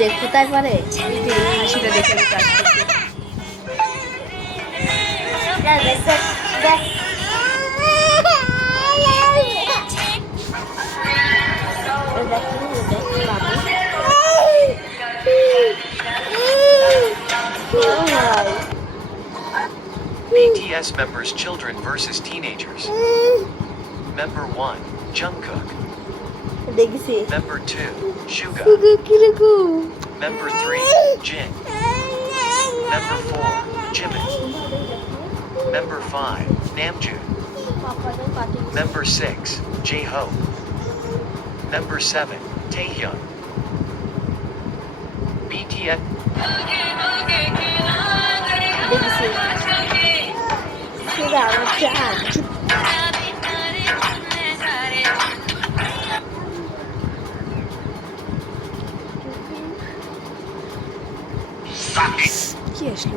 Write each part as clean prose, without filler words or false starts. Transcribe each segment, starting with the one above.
দেখ কোথায় পারে হাসিটা দেখে আমি কাজ করতে BTS members' children versus teenagers. Member 1, Jungkook. Member 2, Suga. Member 3, Jin. Member 4, Jimin. Member 5, Namjoon. Member 6, J-Hope. Member 7, Taehyung. BTS. কি আসলো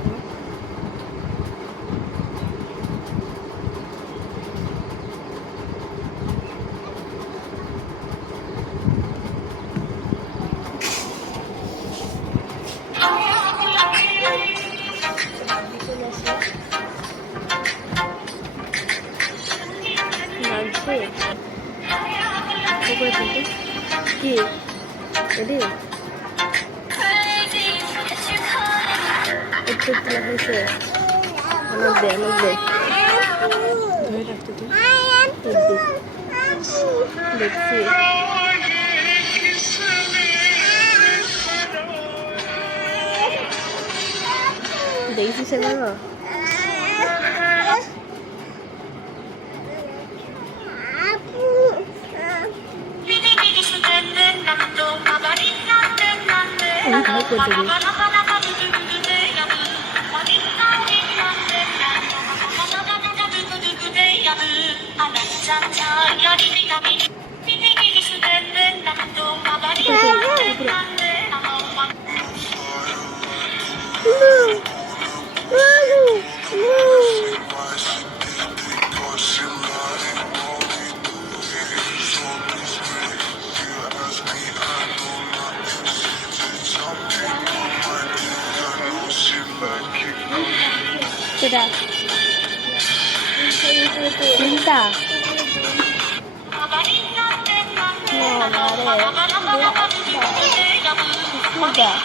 কি এটি একটু তোলা হয়েছে আমার দে ধরে রাখতে তুই দেখছি দেখছিস এগুলো Sudah. Cinta. Sudah.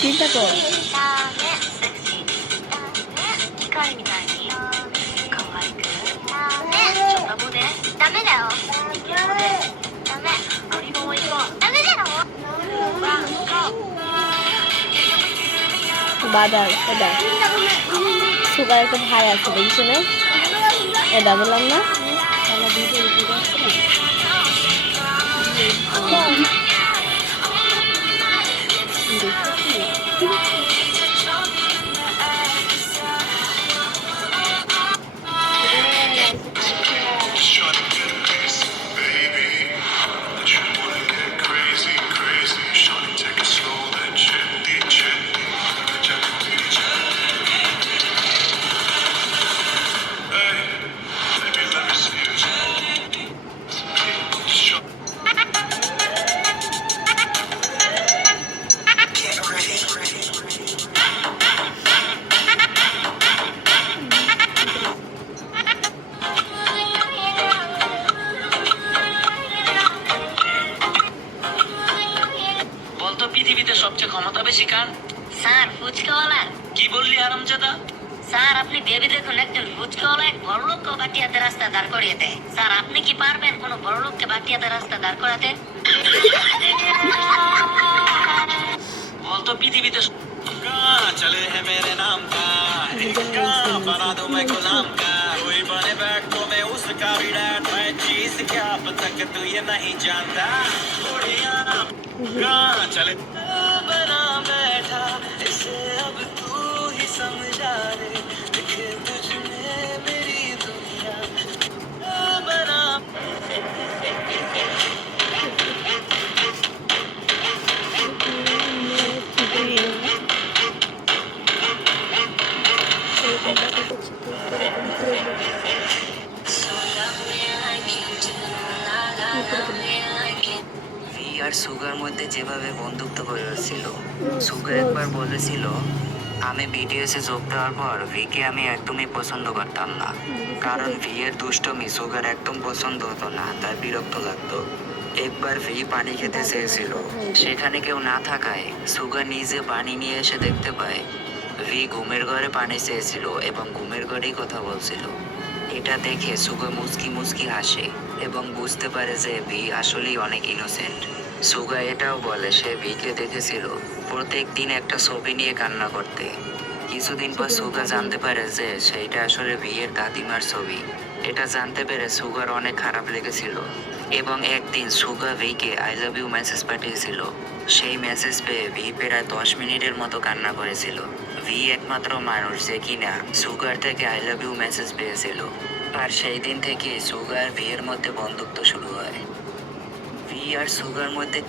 Cinta tuh. বাদার এটা সুগার একটা ভাই আছে দেখছো না এটা বললাম না পৃথিবীতে সবচেয়ে ক্ষমতা বেশি কার? স্যার ফুচকাওয়ালা। কি বললি হারামজাদা? স্যার আপনি ভেবে দেখুন একজন ফুচকাওয়ালা এক বড়লোককে বাটিয়াতে রাস্তা দাঁড় করিয়ে দেয়। স্যার আপনি কি পারবেন কোনো বড়লোককে বাটিয়াতে রাস্তা দাঁড় করাতে? বলতো পৃথিবীতে চলে হে মেরে নাম কা बना दूं मैं गुलाम का कोई बने बैठ तो मैं उसका भी डैड मैं चीज क्या पता कि तू ये नहीं जानता चले बना बैठा इसे अब तू ही समझा रे देखे तुझ में मेरी दुनिया बना ভি আর সুগার মধ্যে যেভাবে বন্ধুত্ব গড়েছিল, সুগা একবার বলেছিল, আমি বিটিএস এ যোগ দেওয়ার পর ভিকে আমি একদমই পছন্দ করতাম না, কারণ ভি এর দুষ্টমি সুগার একদম পছন্দ হতো না, তার বিরক্ত লাগতো। একবার ভি পানি খেতে চেয়েছিল, সেখানে কেউ না থাকায় সুগার নিজে পানি নিয়ে এসে দেখতে পায় ভি ঘুমের ঘরে পানি চেয়েছিল এবং ঘুমের ঘরেই কথা বলছিল। এটা দেখে সুগা মুচকি মুচকি হাসে এবং বুঝতে পারে যে ভি আসলেই অনেক ইনোসেন্ট। সুগা এটাও বলে সে ভিকে দেখেছিল প্রত্যেক দিন একটা ছবি নিয়ে কান্না করতে। কিছুদিন পর সুগা জানতে পারে যে সেইটা আসলে ভি এর দাদিমার ছবি। এটা জানতে পেরে সুগার অনেক খারাপ লেগেছিল এবং একদিন সুগা ভিকে আই লাভ ইউ মেসেজ পাঠিয়েছিল। সেই মেসেজ পেয়ে ভি প্রায় 10 মিনিটের মতো কান্না করেছিল। ভি একমাত্র মানুষ যে কিনা সুগার থেকে আই লাভ ইউ মেসেজ পেয়েছিল। আর সেই দিন থেকে সুগার ভি এর মধ্যে বন্ধুত্ব শুরু হয়। ভি আর সুগার মধ্যে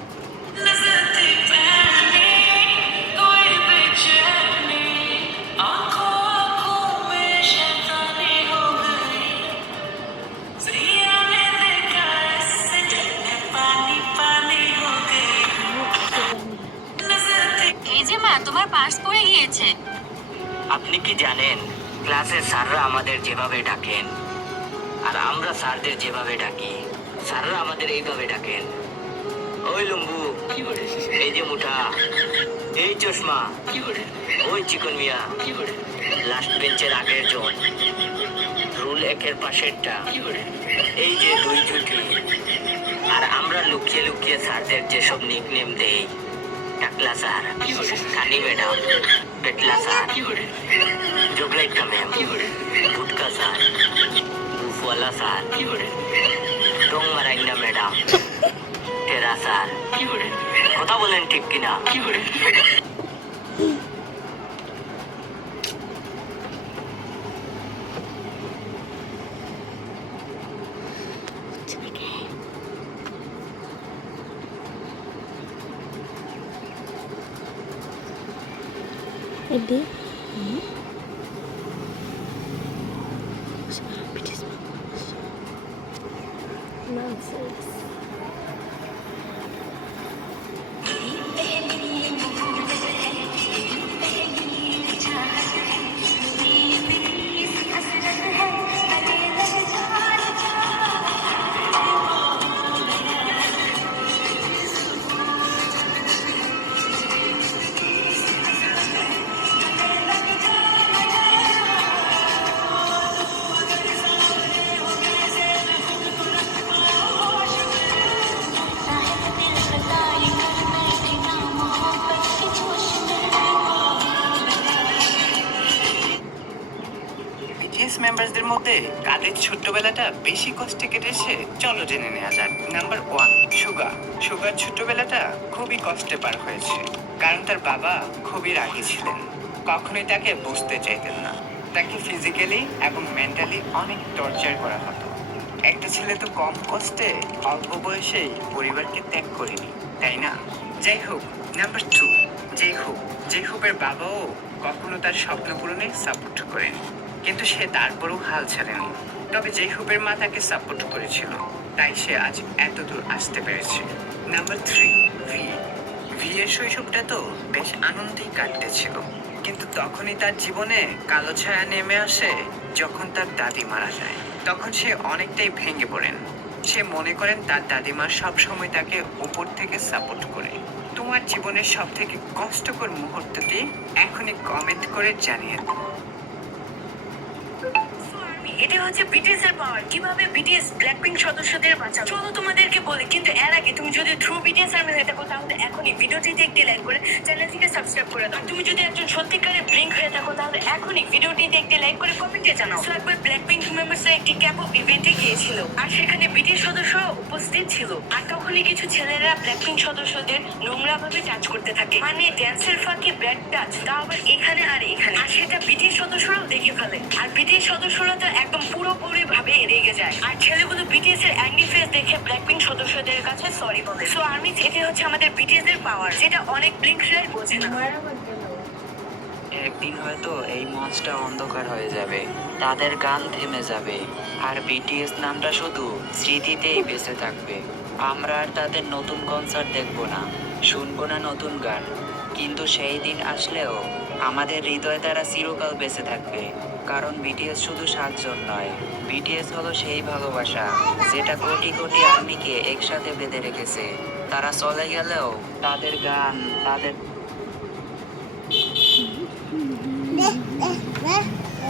এই যে মা, তোমার পার্স পড়ে গিয়েছে। আপনি কি জানেন ক্লাসের স্যাররা আমাদের যেভাবে ডাকেন আর আমরা স্যারদের যেভাবে ডাকি, স্যাররা আমাদের এইভাবে ডাকেন, ওই লম্বু, এই যে মুঠা, এই চশমা, ওই চিকন মিয়া, লাস্ট বেঞ্চের আগের জন, রুল 1-এর পাশেরটা, এই যে 2 চুটি। আর আমরা লুকিয়ে লুকিয়ে স্যারদের যেসব নিকনেম দেই, টাকলা স্যার, কানি ম্যাডাম, পেটলা স্যার, জোগলাইকা ম্যাম, ভুটকা স্যার, বুফওয়ালা স্যার, টং মারাইনা ম্যাডাম, টেরা স্যার। কথা বলেন ঠিক কিনা? এডি nonsense. বিটিএস মেম্বারদের মধ্যে কাদের ছোট্টবেলাটা বেশি কষ্টে কেটেছে চলো জেনে নেওয়া যাক। নাম্বার 1, সুগার ছোট্টবেলাটা খুবই কষ্টে পার হয়েছে, কারণ তার বাবা খুবই রাগী ছিলেন, কখনোই তাকে বুঝতে চাইতেন না। তাকে ফিজিক্যালি এবং মেন্টালি অনেক টর্চার করা হতো। একটা ছেলে তো কম কষ্টে অল্প বয়সেই পরিবারকে ত্যাগ করেনি, তাই না? যাই হোক, নাম্বার 2, জেহুবের বাবাও কখনো তার স্বপ্ন পূরণে সাপোর্ট করেন, কিন্তু সে তারপরও হাল ছাড়েনি। তবে জেহুবের মা তাকে সাপোর্ট করেছিল, তাই সে আজ এত দূর আসতে পেরেছে। নাম্বার 3, ভি এর শৈশবটা তো বেশ আনন্দেই কাটতেছিল, কিন্তু তখনই তার জীবনে কালো ছায়া নেমে আসে যখন তার দাদি মারা যায়। তখন সে অনেকটাই ভেঙে পড়েন। সে মনে করেন তার দাদিমা সব সময় তাকে উপর থেকে সাপোর্ট করে। তোমার জীবনের সব থেকে কষ্টকর মুহূর্তটি এখনই কমেন্ট করে জানিয়ে দাও। এটা হচ্ছে বিটিএস এর পাওয়ার। কিভাবে বিটিএস ব্ল্যাকপিঙ্ক সদস্যদের বাঁচাবে চলো তোমাদেরকে বলি, কিন্তু এর আগে তুমি যদি ট্রু বিটিএস আর্মি হয়ে থাকো তাহলে এখনই ভিডিওটিতে একটি লাইক করে চ্যানেলটিকে সাবস্ক্রাইব করে দাও। তুমি যদি একজন সত্যিকারের ব্লিঙ্ক হয়ে থাকো তাহলে এখনই ভিডিওটিতে একটি লাইক করে কমেন্টে জানাও। সো একবার ব্ল্যাকপিঙ্ক মেম্বার্সরা একটি ক্যাপ অফ ইভেন্টে গিয়েছিল আর সেখানে বিটিএস সদস্য উপস্থিত ছিল। আর তখনই কিছু ছেলেরা ব্ল্যাকপিঙ্ক সদস্যদের নোংরা ভাবে টাচ করতে থাকে, মানে ড্যান্সের ফাঁকে ব্যাড টাচ, তাও আবার এখানে আর এখানে। আর সেটা বিটিএস সদস্যরাও দেখে ফেলে, আর বিটিএস সদস্যরা তো একদম পুরোপুরি ভাবে রেগে যায়। আর ছেলেগুলো বিটিএস এর অ্যাংরি ফেস দেখে ব্ল্যাকপিঙ্ক সদস্যদের কাছে সরি বলে। সো আর্মি, এটি হচ্ছে আমাদের বিটিএস এর পাওয়ার, যেটা অনেক ব্লিঙ্করাই বোঝে না। একদিন হয়তো এই মঞ্চটা অন্ধকার হয়ে যাবে, তাদের গান থেমে যাবে, আর বিটিএস নামটা শুধু স্মৃতিতেই বেঁচে থাকবে। আমরা আর তাদের নতুন কনসার্ট দেখবো না, শুনবো না নতুন গান, কিন্তু সেই দিন আসলেও আমাদের হৃদয়ে তারা চিরকাল বেঁচে থাকবে। কারণ বিটিএস শুধু 7 জন নয়, বিটিএস হলো সেই ভালোবাসা যেটা কোটি কোটি আর্মিকে একসাথে বেঁধে রেখেছে। তারা চলে গেলেও তাদের গান, তাদের